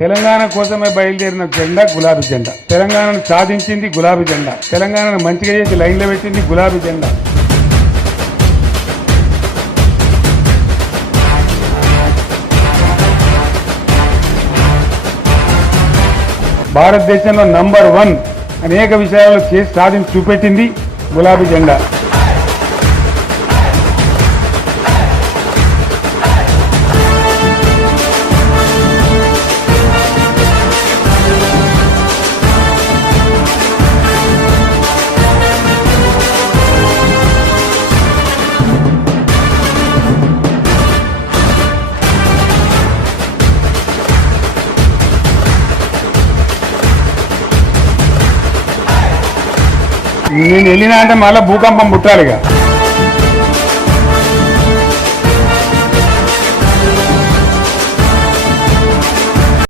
తెలంగాణ కోసమే బయలుదేరిన జెండా గులాబీ జెండా. తెలంగాణను సాధించింది గులాబీ జెండా. తెలంగాణను మంచిగా చేసి లైన్లో పెట్టింది గులాబీ జెండా. భారతదేశంలో నంబర్ 1 అనేక విషయాల్లో చేసి సాధించి చూపెట్టింది గులాబీ జెండా. నేను వెళ్ళినా అంటే మళ్ళీ భూకంపం పుట్టాలిగా.